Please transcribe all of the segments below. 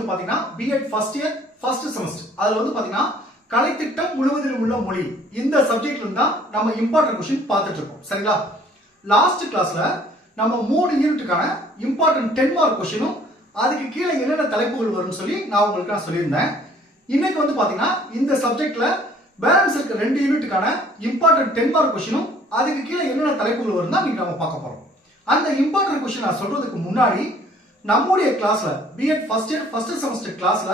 வந்து பாத்தீங்கன்னா BEd first year first semester அதுல வந்து பாத்தீங்கன்னா கலைத்திட்டம் முழுவதிலும் உள்ள மொழி இந்த சப்ஜெக்ட்ல இருந்தா நம்ம இம்பார்ட்டன்ட் क्वेश्चन பார்த்துட்டு இருக்கோம். சரிங்களா? லாஸ்ட் கிளாஸ்ல நம்ம 3 யூனிட்டுக்கான இம்பார்ட்டன்ட் 10 மார்க் क्वेश्चनும் அதுக்கு கீழே என்னென்ன தலைப்புகள் வரும்னு சொல்லி நான் உங்களுக்கு சொல்லியிருந்தேன். இன்னைக்கு வந்து பாத்தீங்கன்னா இந்த சப்ஜெக்ட்ல பேலன்ஸ் இருக்க 2 யூனிட்டுக்கான இம்பார்ட்டன்ட் 10 மார்க் क्वेश्चனும் அதுக்கு கீழே என்னென்ன தலைப்புகள் வரும் தான் நீங்க நம்ம பார்க்க போறோம். அந்த இம்பார்ட்டன்ட் क्वेश्चन நான் சொல்றதுக்கு முன்னாடி நம்மளுடைய கிளாஸ்ல BEd first year first semester கிளாஸ்ல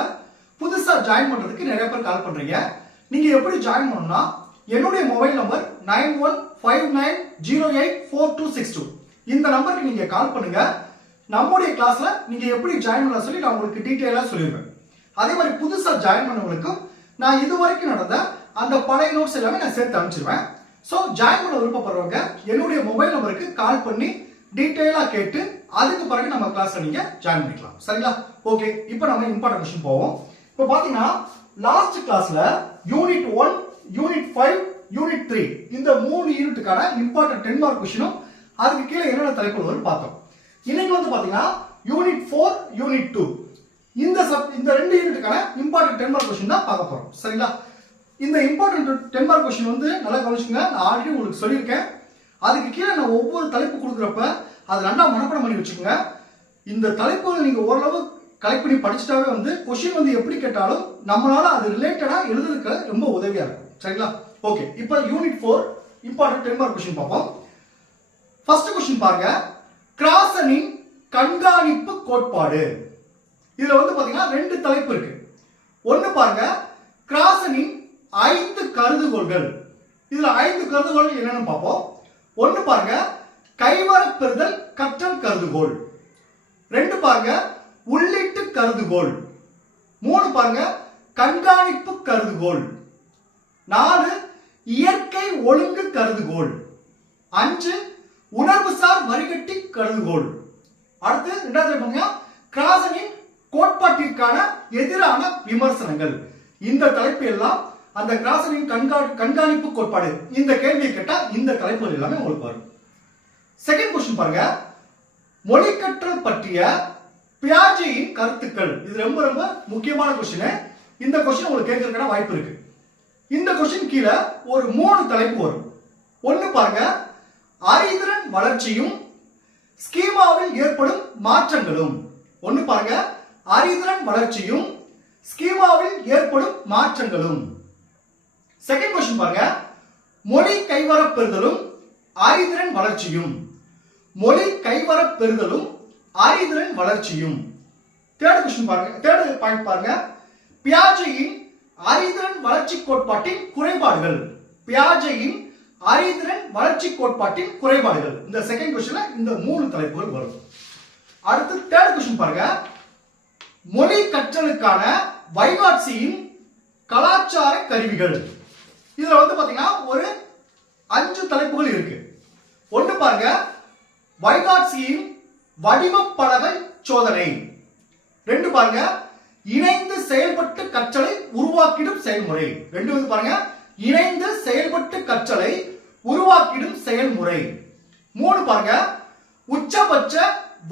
புதுசா ஜாயின் பண்றதுக்கு நிறைய பேர் கால் பண்றீங்க. நீங்க எப்படி ஜாயின் பண்ணணும்னா என்னுடைய மொபைல் நம்பர் 9159084262 இந்த நம்பருக்கு நீங்க கால் பண்ணுங்க. நம்மளுடைய கிளாஸ்ல நீங்க எப்படி ஜாயின் பண்ண சொல்லி நான் உங்களுக்கு டீடைலா சொல்லிடுவேன். அதே மாதிரி புதுசா ஜாயின் பண்ணவங்களுக்கும் நான் இதுவரைக்கும் நடந்த அந்த பழைய நோட்ஸ் எல்லாமே நான் சேர்த்து அனுப்பிச்சிருவேன். ஸோ ஜாயின் பண்ண விருப்பப்படுறவங்க என்னுடைய மொபைல் நம்பருக்கு கால் பண்ணி டீடைலா கேட்டு அதுக்கு பிறகு நம்ம கிளாஸ்ல நீங்க ஜாயின் பண்ணிக்கலாம். சரிங்களா? ஓகே, இப்போ நம்ம இம்பார்ட்டன்ட் क्वेश्चन போவோம். இப்போ பாத்தீங்கன்னா லாஸ்ட் கிளாஸ்ல யூனிட் 1, யூனிட் 5, யூனிட் 3 இந்த 3 யூனிட்டுக்கான இம்பார்ட்டன்ட் 10 மார்க் क्वेश्चனும் அதுக்கு கீழே என்னென்ன தலைப்புகள் வரும் பார்த்தோம். இன்னைக்கு வந்து பாத்தீங்கன்னா யூனிட் 4, யூனிட் 2 இந்த 2 யூனிட்டுக்கான இம்பார்ட்டன்ட் 10 மார்க் क्वेश्चन தான் பார்க்க போறோம். சரிங்களா? இந்த இம்பார்ட்டன்ட் 10 மார்க் क्वेश्चन வந்து நல்லா கவனிச்சுங்க. நான் ஆல்ரெடி உங்களுக்கு சொல்லியிருக்கேன். அதுக்கு கீழே நான் ஒவ்வொரு தலைப்பு கொடுக்குறப்ப அதை நல்லா மனப்பாடம் பண்ணி வச்சுக்கோங்க. இந்த தலைப்புகளை நீங்க ஓரளவு கலெக்ட் பண்ணி படிச்சுட்டாவே வந்து क्वेश्चन வந்து எப்படி கேட்டாலும் நம்மளால அது ரிலேட்டடா எழுதுறதுக்கு ரொம்ப உதவியா இருக்கும். சரிங்களா? ஓகே, இப்போ யூனிட் 4 இம்பார்ட்டன்ட் 10 மார்க் क्वेश्चन பார்ப்போம். ஃபர்ஸ்ட் क्वेश्चन பாருங்க. கிராசனின் கண்காணிப்பு கோட்பாடு. இதுல வந்து பாத்தீங்கன்னா 2 தலைப்பு இருக்கு. ஒன்னு பாருங்க, கிராசனின் 5 கருதுகோள்கள். இதுல 5 கருதுகோள்கள் என்னன்னு பார்ப்போம். ஒன்னு பாருங்க, கைவரப்பெறுதல் கற்றல் கருதுகோள். 2 பாருங்க, உள்ளீட்டு கருதுகோள். 3 பாருங்க, கண்காணிப்பு கருதுகோள். 4 இயற்கை ஒழுங்கு கருதுகோள். 5 உணர்வுசார் வரிகட்டி கருதுகோள். அடுத்து 2வது பாருங்க, கிராசனின் கோட்பாட்டிற்கான எதிரான விமர்சனங்கள். இந்த தலைப்பு எல்லாம் அந்த கிராசனின் கண்காணிப்பு கோட்பாடு இந்த கேள்வியை கேட்டா இந்த தலைப்புகள் எல்லாமே உங்களுக்கு வரும். செகண்ட் क्वेश्चन பாருங்க, மொழி கற்றல் பற்றிய பியாஜேயின் கருத்துக்கள். இது ரொம்ப ரொம்ப முக்கியமான क्वेश्चन. இந்த क्वेश्चन உங்களுக்கு கேட்கறதுக்கான வாய்ப்பு இருக்கு. இந்த क्वेश्चन கீழ ஒரு 3 தலைப்பு வரும். ஒன்னு பாருங்க, அறிதிறன் வளர்ச்சியும் ஸ்கீமாவில் ஏற்படும் மாற்றங்களும். ஒன்னு பாருங்க, அறிதிறன் வளர்ச்சியும் ஸ்கீமாவில் ஏற்படும் மாற்றங்களும். செகண்ட் क्वेश्चन பாருங்க, மொழி கைவரப்பெறுதலும் அறிதிறன் வளர்ச்சியும். மொழி கைவரப்பெறுதலும் அறிதிறன் வளர்ச்சியும். தேர்ட் क्वेश्चन பாருங்க, தேர்ட் பாயிண்ட் பாருங்க, பியாஜேயின் அறிதிறன் வளர்ச்சி கோட்பாட்டின் குறைபாடுகள். பியாஜேயின் அறிதிறன் வளர்ச்சி கோட்பாட்டின் குறைபாடுகள். இந்த செகண்ட் क्वेश्चनல இந்த 3 தலைப்புகள் வரும். அடுத்து தேர்ட் क्वेश्चन பாருங்க, மொழி கற்றலுக்கான வைகாட்சியின் கலாச்சார கருவிகள். இதுல வந்து பாத்தீங்கன்னா ஒரு 5 தலைப்புகள் இருக்கு. ஒன்னு பாருங்க, வைகாட்சியின் வடிவப்பலகை சோதனை. 2 பாருங்க, இணைந்து செயல்பட்டு கற்றலை உருவாக்கிடும் செயல்முறை. 2 வந்து பாருங்க, இணைந்து செயல்பட்டு கற்றலை உருவாக்கிடும் செயல்முறை. 3 பாருங்க, உச்சபட்ச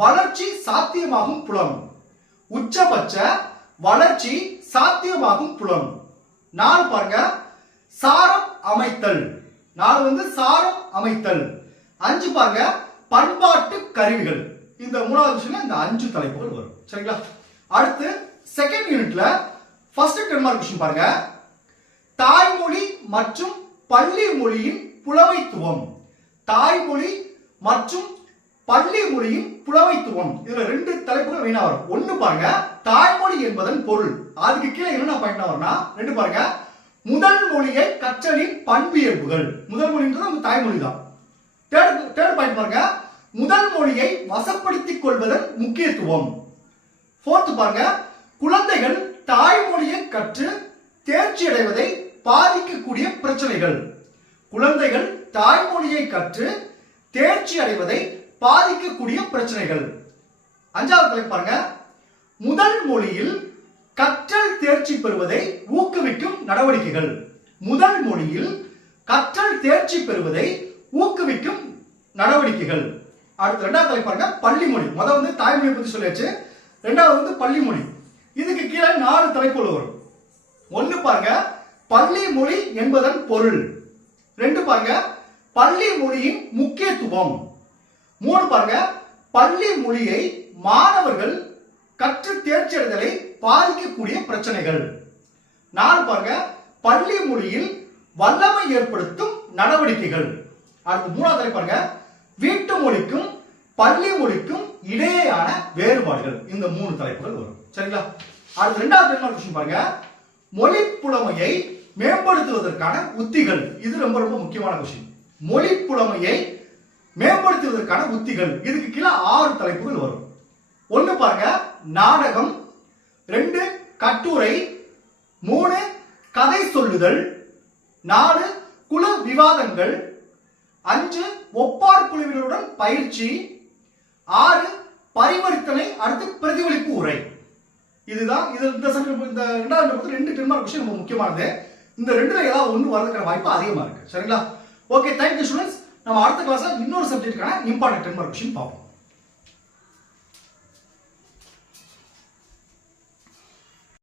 வளர்ச்சி சாத்தியமாகும் புலம். உச்சபட்ச வளர்ச்சி சாத்தியமாகும் புலம். 4 பாருங்க, சாரம் அமைத்தல். 4 வந்து சாரம் அமைத்தல். 5 பாருங்க, பண்பாட்டு கருவிகள். இந்த 3வது விஷயம் இந்த 5 தலைப்புகள் வரும். சரிங்களா? அடுத்து செகண்ட் யூனிட்ல ஃபர்ஸ்ட் 10 மார்க் क्वेश्चन பாருங்க, தாய்மொழி மற்றும் பள்ளி மொழியின் புலமைத்துவம். தாய்மொழி மற்றும் பள்ளி மொழியின் புலமைத்துவம். இதுல 2 தலைப்புகள் மெயினா வரும். ஒன்னு பாருங்க, தாய்மொழி என்பதன் பொருள். அதுக்கு கீழே என்னென்ன பாயிண்ட் வரும்னா 2 பாருங்க, முதல் மொழியை கற்றலின் பண்பியல்புகள். முதல் மொழின்றது நம்ம தாய்மொழி தான். தேர்ட் பாயிண்ட் பாருங்க, முதல் மொழியை வசப்படுத்திக் கொள்வதன் முக்கியத்துவம். ஃபோர்த் பாருங்க, குழந்தைகள் தாய்மொழியை கற்று தேர்ச்சி அடைவதை பாதிக்கக்கூடிய பிரச்சனைகள். குழந்தைகள் தாய்மொழியை கற்று தேர்ச்சி அடைவதை பாதிக்கக்கூடிய பிரச்சனைகள். 5வது தலைப்பு பாருங்க, முதல் மொழியில் கற்றல் தேர்ச்சி பெறுவதை ஊக்குவிக்கும் நடவடிக்கைகள். முதல் மொழியில் கற்றல் தேர்ச்சி பெறுவதை ஊக்குவிக்கும் நடவடிக்கைகள். அடுத்து 2வது தலைப்பு பாருங்க, பள்ளி மொழி. முதல் வந்து தாய்மொழி பத்தி சொல்லியாச்சு. 2வது வந்து பள்ளி மொழி. இதுக்கு கீழே 4 தலைப்புகள் வரும். 1 பாருங்க, பள்ளி மொழி என்பதன் பொருள். 2 பாருங்க, பள்ளி மொழியின் முக்கியத்துவம். 3 பாருங்க, பள்ளி மொழியை மாணவர்கள் கற்று தேர்ச்சி அடைதலை பாதிக்கக்கூடிய பிரச்சனைகள். 4 பாருங்க, பள்ளி மொழியில் வல்லமை ஏற்படுத்தும் நடவடிக்கைகள். அடுத்து 3வது தலைப்பு பாருங்க, வீட்டு மொழிக்கும் பள்ளி மொழிக்கும் இடையேயான வேறுபாடுகள். இந்த 3 தலைப்புகள் வரும். சரிங்களா? அடுத்து 2வது கொஸ்டின் பாருங்க, மொழி புலமையை மேம்படுத்துவதற்கான உத்திகள். இது ரொம்ப ரொம்ப முக்கியமான கொஸ்டின். மொழி புலமையை மேம்படுத்துவதற்கான உத்திகள். இதுக்கு கீழே 6 தலைப்புகள் வரும். 1 பாருங்க, நாடகம். 2 கட்டுரை. 3 கதை சொல்லுதல். 4 குழு விவாதங்கள். 5 ஒப்பார் குழுவினருடன் பயிற்சி. 6 பரிவர்த்தனை. அடுத்து பிரதிபலிப்பு உரை. இதுதான் இந்த 2வது 2 10 மார்க் கொஸ்டின் ரொம்ப முக்கியமானது. இந்த 2ல ஏதாவது ஒன்று வரதுக்கான வாய்ப்பு அதிகமா இருக்கு. சரிங்களா? Okay, thank you students. நம்ம அடுத்த கிளாஸ்ல இன்னொரு சப்ஜெக்ட்டுக்கான இம்பார்ட்டன்ட் 10 மார்க் கொஸ்டின் பார்ப்போம்.